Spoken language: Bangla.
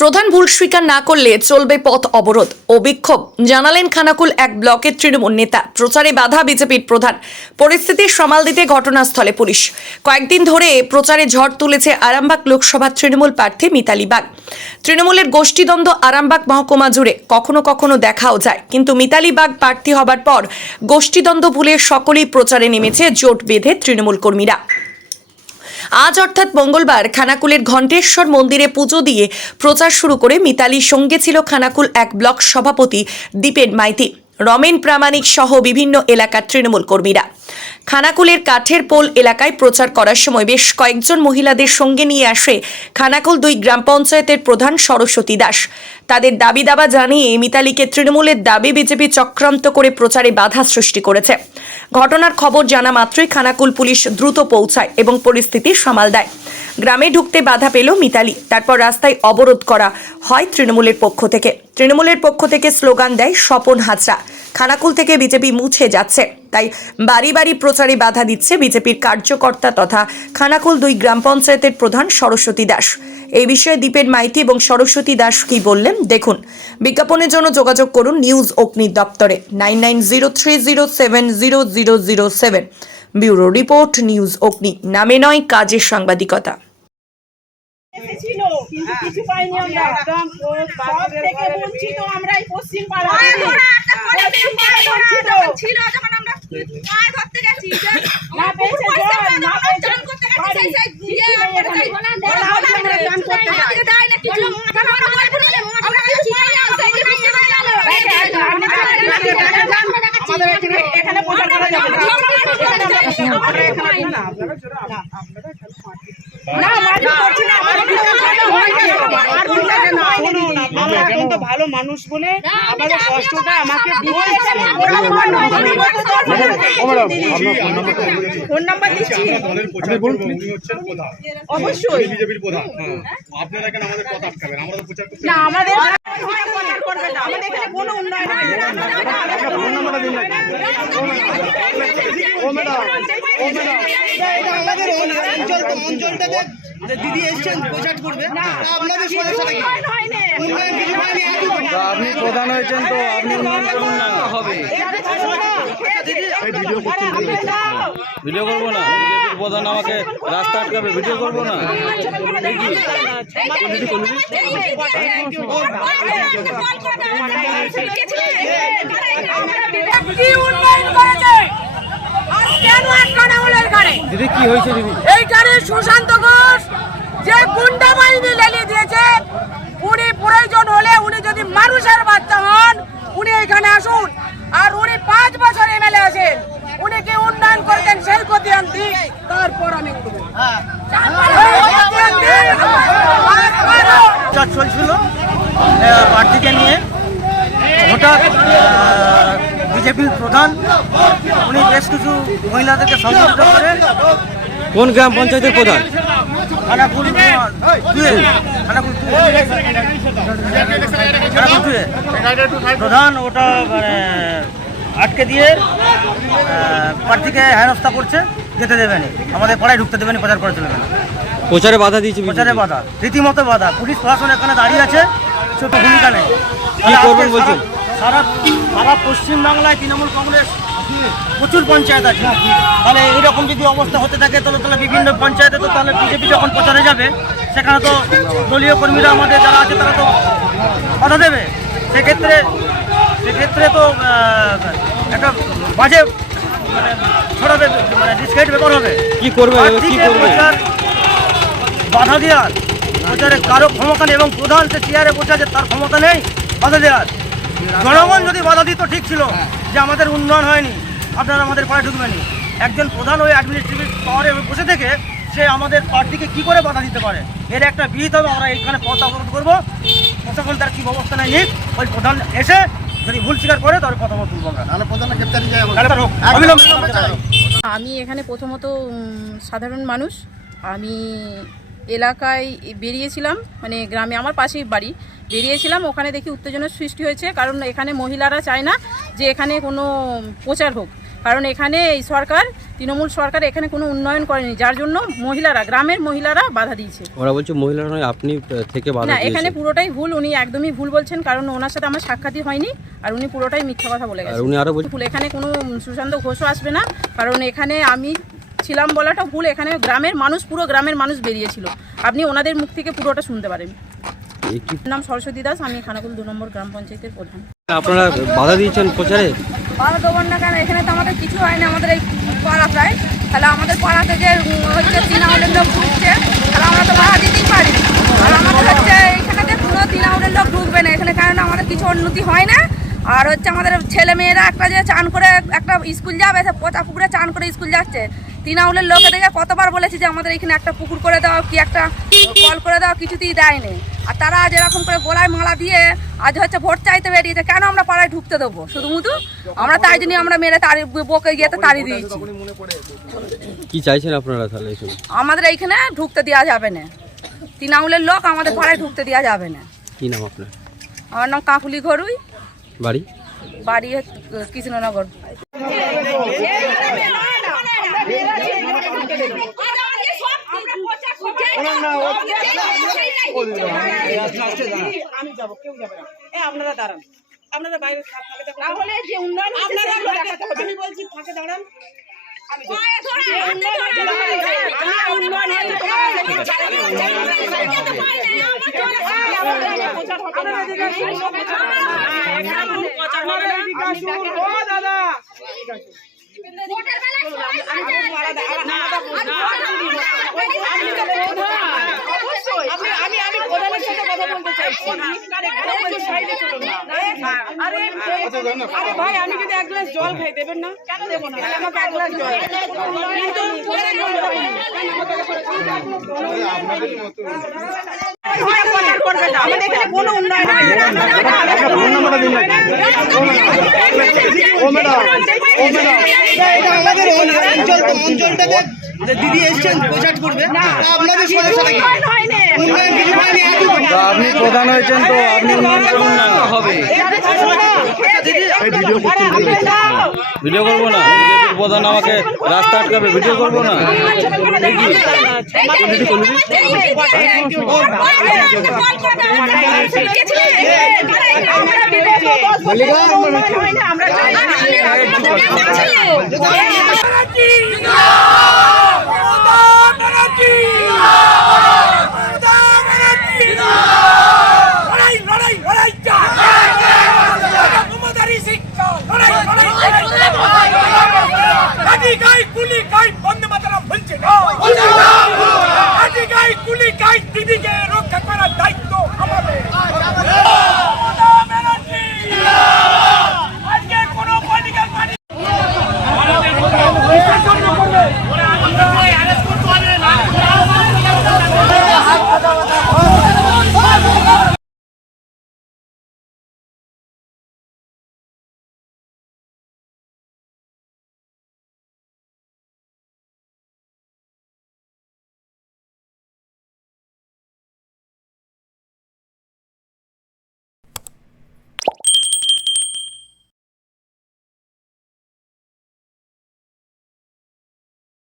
প্রধান ভুল স্বীকার না করলে চলবে পথ অবরোধ ও বিক্ষোভ। জানালেন খানাকুল এক ব্লকের তৃণমূল নেতা। প্রচারে বাধা বিজেপির প্রধান। পরিস্থিতি সামাল দিতে ঘটনাস্থলে পুলিশ। কয়েকদিন ধরে প্রচারে ঝড় তুলেছে আরামবাগ লোকসভা তৃণমূল প্রার্থী মিতালি বাগ। তৃণমূলের গোষ্ঠীদ্বন্দ্ব আরামবাগ মহকুমা জুড়ে কখনো কখনো দেখাও যায়। কিন্তু মিতালি বাগ প্রার্থী হবার পর গোষ্ঠীদ্বন্দ্ব ভুলে সকলেই প্রচারে নেমেছে জোট বেঁধে তৃণমূল কর্মীরা। আজ অর্থাৎ মঙ্গলবার খানাকুলের ঘণ্টেশ্বর মন্দিরে পুজো দিয়ে প্রচার শুরু করে মিতালির সঙ্গে ছিল খানাকুল এক ব্লক সভাপতি দীপেন মাইতি। রমেন প্রামাণিক সহ বিভিন্ন এলাকার তৃণমূল কর্মীরা। খানাকুলের কাঠের পোল এলাকায় প্রচার করার সময় বেশ কয়েকজন মহিলাদের সঙ্গে নিয়ে আসে খানাকুল দুই গ্রাম পঞ্চায়েতের প্রধান সরস্বতী দাস। তাদের দাবি দাবা জানিয়ে মিতালিকে তৃণমূলের দাবি বিজেপি চক্রান্ত করে প্রচারে বাধা সৃষ্টি করেছে। ঘটনার খবর জানা মাত্রই খানাকুল পুলিশ দ্রুত পৌঁছায় এবং পরিস্থিতি সামাল দেয়। গ্রামে ঢুকতে বাধা পেল মিতালি। তারপর রাস্তায় অবরোধ করা হয় তৃণমূলের পক্ষ থেকে। তৃণমূলের পক্ষ থেকে স্লোগান দেয় স্বপন হাজরা। খানাকুল থেকে বিজেপি মুছে যাচ্ছে। তাই বাড়ি বাড়ি প্রচারে বাধা দিচ্ছে বিজেপির কার্যকর্তা তথা খানাকুল দুই গ্রাম পঞ্চায়েতের প্রধান সরস্বতী দাস। এই বিষয়ে দীপেন মাইতি এবং সরস্বতী দাস কি বললেন দেখুন। বিজ্ঞাপনের জন্য যোগাযোগ করুন নিউজ অগ্নি দপ্তরে। Nine nine zero three zero seven zero zero zero seven. Bureau report news Agni. নামে নয়, কাজের সাংবাদিকতা। এসেছিল কিন্তু কিছু পাইনি আমরা। একদম সব থেকে বঞ্চিত আমরা এই পশ্চিম পাড়া ছিল। যখন আমরা পায়ে ধরতে গেছি না পেয়েছে জল, না পেয়েছে এখানে। না। করা যাবে আপনারা আপনারা না মারপিট করছি না মারপিট হয় কেন? মারপিট কেন হয় না? শুনুন আপনারা এখন তো ভালো মানুষ বলে আপনাদের কষ্টটা আমাকে ফোন নাম্বার দিচ্ছি প্রচার করব, উনি হচ্ছেন প্রধান। অবশ্যই উনি বিজেপির প্রধান আপনারা কেন আমাদের কথা আটকাবেন আমরা তো প্রচার করতে না আমাদের করবে না আমাদের এখানে কোনো উন্নয়ন হয় না। দিদি এসছেন প্রচার করবে আপনাদের উন্নয়ন আপনি প্রধান হয়েছেন তো আপনি উন্নয়ন করুন না হবে। ভিডিও করব না? বিজেপির প্রধান আমাকে রাস্তা আটকাবে ভিডিও করব না? কি উন্নয়ন করেছে আর কেন আটকানো হলো এখানে দিদি কি হয়েছে দিদি? এইখানে সুশান্ত ঘোষ যে গুন্ডা বাহিনী লেলিয়ে দিয়েছে প্রয়োজন হলে উনি যদি মানুষের বাচ্চা হন উনি এখানে আসুন। আর উনি পাঁচ বছর এমএলএ আছেন। উনি কি উন্নয়ন করেছেন সেই খতিয়ান দিক তারপর আমি চলছিল প্রার্থীকে নিয়ে। হঠাৎ বিজেপির প্রধান উনি বেশ কিছু মহিলাদেরকে সংগঠিত করে কোন গ্রাম পঞ্চায়েতের প্রধান? প্রধান ওটা মানে আটকে দিয়ে প্রার্থীকে হেনস্থা করছে যেতে দেবে না আমাদের পাড়ায় ঢুকতে দেবে না প্রচার করে চলে প্রচারে বাধা দিয়েছে প্রচারে বাধা। রীতিমতো বাধা। পুলিশ প্রশাসন এখানে দাঁড়িয়ে আছে ছোট ভূমিকা নেই। কি করবেন বলছেন? সারা সারা পশ্চিমবাংলায় তৃণমূল কংগ্রেস প্রচুর পঞ্চায়েত আছে। তাহলে এইরকম যদি অবস্থা হতে থাকে তাহলে তাহলে বিভিন্ন পঞ্চায়েতে তো তাহলে বিজেপি যখন প্রচারে যাবে সেখানে তো দলীয় কর্মীরা আমাদের যারা আছে তারা তো বাধা দেবে। সেক্ষেত্রে সেক্ষেত্রে তো একটা বাজে মানে ছড়াবে মানে ডিসক্রেট ব্যাপার হবে। কি করবে কি করবে? বাধা দেওয়ার প্রচারে কারও ক্ষমতা নেই এবং প্রধান সে চেয়ারে বসে আছে তার ক্ষমতা নেই বাধা দেওয়ার। জনগণ যদি বাধা দিত ঠিক ছিল যে আমাদের উন্নয়ন হয়নি। আপনারা আমাদের পাড়ায় ঢুকবেনি একজন প্রধান ওই অ্যাডমিনিস্ট্রেটিভ পাওয়ারে বসে থেকে সে আমাদের পার্টিকে কি করে বাধা দিতে পারে? এর একটা বিহিত হবে আমরা এখানে পথ অবরোধ করব। প্রশাসন তার কি ব্যবস্থা নেয় নিক ওই প্রধান এসে যদি ভুল স্বীকার করে তাহলে কথা বলব আমরা। আমি এখানে প্রথমত সাধারণ মানুষ। আমি এলাকায় বেরিয়েছিলাম মানে গ্রামে আমার পাশেই বাড়ি। বেরিয়েছিলাম ওখানে দেখি উত্তেজনার সৃষ্টি হয়েছে কারণ এখানে মহিলারা চায় না যে এখানে কোনো প্রচার হোক। কারণ এখানে এই সরকার তৃণমূল সরকার এখানে কোনো উন্নয়ন করেনি। যার জন্য মহিলারা গ্রামের মহিলারা বাধা দিয়েছে। ওরা বলছে মহিলারা নয় আপনি থেকে বাধা না এখানে পুরোটাই ভুল উনি একদমই ভুল বলছেন কারণ ওনার সাথে আমার সাক্ষাৎই হয়নি আর উনি পুরোটাই মিথ্যা কথা বলে গেছেন। উনি আরও বলছেন ভুল এখানে কোনো সুশান্ত ঘোষও আসবে না কারণ এখানে আমি ছিলাম বলাটা ভুল এখানে গ্রামের মানুষ পুরো গ্রামের মানুষ বেরিয়েছিল। আপনি ওনাদের মুখ থেকে পুরোটা শুনতে পারেন। নাম সরস্বতী দাস আমি খানাকুল দু নম্বর গ্রাম পঞ্চায়েতের প্রধান। আপনারা বাধা দিয়েছেন প্রচারে? ভালো দেবো না কেন এখানে তো আমাদের কিছু হয় না আমাদের এই পাড়াটায় তাহলে আমাদের পাড়াতে যে হচ্ছে তৃণমূলের লোক ঢুকছে, তাহলে আমরা তো ভাড়া দিতেই পারি। আর আমাদের হচ্ছে এখানে কোনো তৃণমূলের লোক ঢুকবে না, এখানে কারণ আমাদের কিছু উন্নতি হয় না। আর হচ্ছে আমাদের ছেলে মেয়েরা একটা যে চান করে একটা স্কুল যাবে পচা পুকুরে চান করে স্কুল যাচ্ছে। তৃণমূলের লোকে দেখে কতবার বলেছি যে আমাদের এখানে একটা পুকুর করে দাও কি একটা কল করে দাও কিছুতেই দেয়নি। আর তারা আজ এরকম করে গোলায় মালা দিয়ে আজ হচ্ছে ভোট চাইতে বেরিয়েছে কেন আমরা পাড়ায় ঢুকতে দেবো? শুধু মুধু? আমরা তাই জন্য আমরা মেরে তাড়ি বকে গিয়ে তো তাড়ি দিয়েছি। কি চাইছেন আপনারা তাহলে আমাদের এইখানে ঢুকতে দেওয়া যাবে না। তৃণমূলের লোক আমাদের পাড়ায় ঢুকতে দেওয়া যাবে না। কি নাম আপনার? আমার নাম কাকুলি ঘরুই। বাড়ি? বাড়ি কৃষ্ণনগর। আমি যাব কেউ যাবে না এ আপনারা দাঁড়ান আপনারা বাইরে। আপনারা আমি বলছি ফাঁকে দাঁড়ান দাদা আমি আরে ভাই আমি যদি এক গ্লাস জল খাই দেবেন না আমাকে এক গ্লাস জল আমাদের এখানে কোনো উন্নয়ন না। এটা আমাদের অঞ্চল অঞ্চলটাতে দিদি এসছেন প্রচার করবে। আপনাদের সমস্যা উন্নয়ন কিছু হয়নি আপনি প্রধান হয়েছেন তো আপনি উন্নয়ন করুন না। ভিডিও করব না বিজেপির প্রধান আমাকে রাস্তা আটকাবে ভিডিও করব না লড়াই गुली गाई गुली